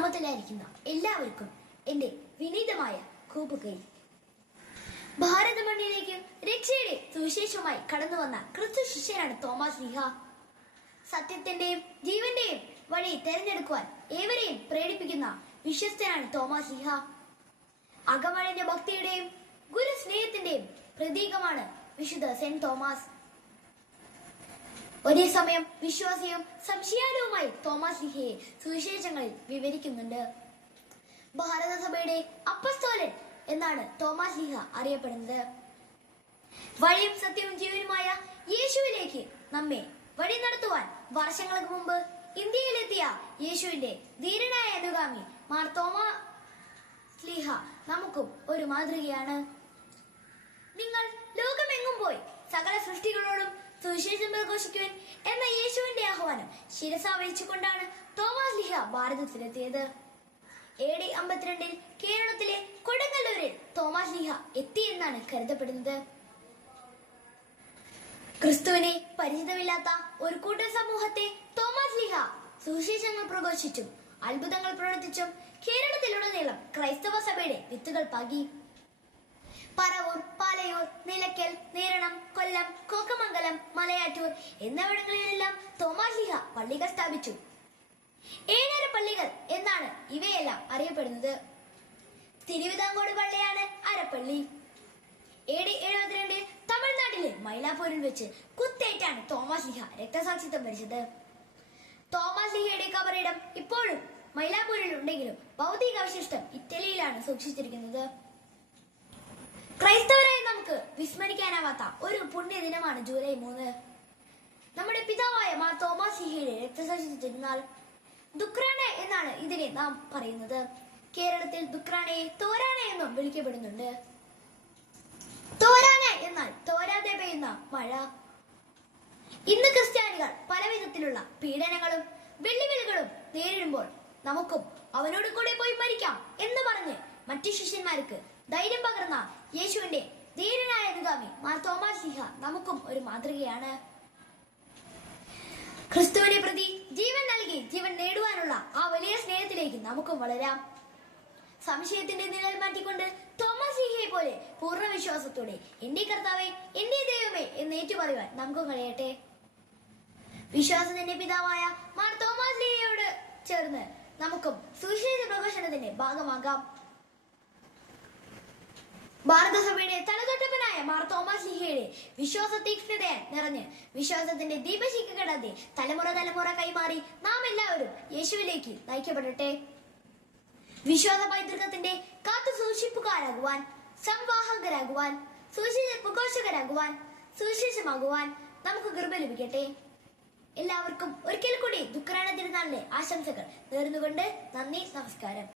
നാമത്തിലായിരിക്കുന്ന എല്ലാവർക്കും എന്റെ വിനീതമായ കൂപ്പുകൈ. ഭാരത മണ്ണിലേക്ക് രക്ഷയുടെ സുവിശേഷവുമായി കടന്നു വന്ന ക്രിസ്തു ശിഷ്യനാണ് തോമസ് ലീഹ. സത്യത്തിന്റെയും ജീവന്റെയും വഴി തെരഞ്ഞെടുക്കുവാൻ ഏവരെയും പ്രേരിപ്പിക്കുന്ന വിശ്വസ്തനാണ് തോമസ് ലീഹ. അകമഴിഞ്ഞ ഭക്തിയുടെയും ഗുരു സ്നേഹത്തിന്റെയും പ്രതീകമാണ് വിശുദ്ധ സെന്റ് തോമസ്. ഒരേ സമയം വിശ്വാസിയും സംശയാലുവുമായി തോമസ് ലീഹയെ സുവിശേഷങ്ങളിൽ വിവരിക്കുന്നുണ്ട്. ഭാരതസഭയുടെ അപ്പസ്തോലൻ എന്നാണ് തോമസ് ലീഹ അറിയപ്പെടുന്നത്. വഴിയും സത്യവും ജീവനുമായ യേശുവിലേക്ക് നമ്മെ വഴി നടത്തുവാൻ വർഷങ്ങൾക്ക് മുമ്പ് ഇന്ത്യയിലെത്തിയ യേശുവിന്റെ ധീരനായ അനുഗാമി മാർ തോമസ് ലീഹ നമുക്കും ഒരു മാതൃകയാണ്. നിങ്ങൾ ലോകമെങ്ങും പോയി സകല സൃഷ്ടികളോടും സുവിശേഷം പ്രഘോഷിക്കുവാൻ എന്ന യേശുവിന്റെ ആഹ്വാനം ശിരസ വഹിച്ചുകൊണ്ടാണ് തോമസ് ലീഹ ഭാരതത്തിലെത്തിയത്. AD 52 കേരളത്തിലെ കൊടുങ്ങല്ലൂരിൽ തോമസ് ലീഹ എത്തി എന്നാണ് കരുതപ്പെടുന്നത്. ക്രിസ്തുവിനെ പരിചിതമില്ലാത്ത ഒരു കൂട്ടം സമൂഹത്തെ തോമസ് ലീഹ സുവിശേഷങ്ങൾ പ്രഘോഷിച്ചും അത്ഭുതങ്ങൾ പ്രവർത്തിച്ചും കേരളത്തിലുടനീളം ക്രൈസ്തവ സഭയുടെ വിത്തുകൾ പാകി. പറവൂർ, പാലയൂർ, നിലയ്ക്കൽ, നേരണം, കൊല്ലം, കോക്കമംഗലം, മലയാറ്റൂർ എന്നിവിടങ്ങളിലെല്ലാം തോമസ് ലീഹ പള്ളികൾ സ്ഥാപിച്ചു. 7 പള്ളികൾ എന്നാണ് ഇവയെല്ലാം അറിയപ്പെടുന്നത്. തിരുവിതാംകൂട് പള്ളിയാണ് അരപ്പള്ളി. AD 72 തമിഴ്നാട്ടിലെ മൈലാപ്പൂരിൽ വെച്ച് കുത്തേറ്റാണ് തോമസ് ലീഹ രക്തസാക്ഷിത്വം വരിച്ചത്. തോമസ് ലീഹയുടെ കബറിടം ഇപ്പോഴും മൈലാപ്പൂരിൽ ഉണ്ടെങ്കിലും ഭൗതികാവശിഷ്ടം ഇറ്റലിയിലാണ് സൂക്ഷിച്ചിരിക്കുന്നത്. ക്രൈസ്തവരായ നമുക്ക് വിസ്മരിക്കാനാവാത്ത ഒരു പുണ്യദിനമാണ് ജൂലൈ 3. നമ്മുടെ പിതാവായ മാർ തോമസ് ലീഹയുടെ രക്തസാക്ഷിത്വ തിരുനാൾ. ദുഃഖ്രാന എന്നാണ് ഇതിനെ നാം പറയുന്നത്. കേരളത്തിൽ ദുഃഖ്രാനയെ തോരാന എന്നും വിളിക്കപ്പെടുന്നുണ്ട്. തോരാന എന്നാൽ തോരാതെ പെയ്യുന്ന മഴ. ഇന്ന് ക്രിസ്ത്യാനികൾ പലവിധത്തിലുള്ള പീഡനങ്ങളും വെല്ലുവിളികളും നേരിടുമ്പോൾ നമുക്കും അവനോട് കൂടെ പോയി മരിക്കാം എന്ന് പറഞ്ഞ് മറ്റു ശിഷ്യന്മാർക്ക് ധൈര്യം പകർന്ന യേശുവിന്റെ ധീരനായ അനുഗാമി മാർ തോമസ് ലീഹ നമുക്കും ഒരു മാതൃകയാണ്. ക്രിസ്തുവിനെ പ്രതി ജീവൻ നൽകി ജീവൻ നേടുവാനുള്ള ആ വലിയ സ്നേഹത്തിലേക്ക് നമുക്കും വളരാം. സംശയത്തിന്റെ നിഴൽ മാറ്റിക്കൊണ്ട് തോമസ് ലീഹയെ പോലെ പൂർണ്ണ വിശ്വാസത്തോടെ എന്റെ കർത്താവേ, എന്റെ ദൈവമേ എന്ന് ഏറ്റുപറയുവാൻ നമുക്കും കഴിയട്ടെ. വിശ്വാസത്തിന്റെ പിതാവായ മാർ തോമസ് ലീഹയോട് ചേർന്ന് നമുക്കും സുവിശേഷ പ്രഘോഷണത്തിന്റെ ഭാഗമാകാം. ഭാരതസഭയുടെ തലതൊട്ടപ്പനായ മാർ തോമസ് ലീഹയുടെ വിശ്വാസ തീക്ഷ്ണതയാൽ നിറഞ്ഞ് വിശ്വാസത്തിന്റെ ദീപശിഖ കടത്തി തലമുറ തലമുറ കൈമാറി നാം എല്ലാവരും യേശുവിലേക്ക് നയിക്കപ്പെടട്ടെ. വിശ്വാസ പൈതൃകത്തിന്റെ കാത്തു സൂക്ഷിപ്പുകാരാകുവാൻ, സംവാഹകരാകുവാൻ, സുവിശേഷ പ്രഘോഷകരാകുവാൻ, സുവിശേഷമാകുവാൻ നമുക്ക് കൃപ ലഭിക്കട്ടെ. എല്ലാവർക്കും ഒരിക്കൽ കൂടി ദുഃഖ്രാന തിരുനാളിന്റെ ആശംസകൾ നേർന്നുകൊണ്ട് നന്ദി, നമസ്കാരം.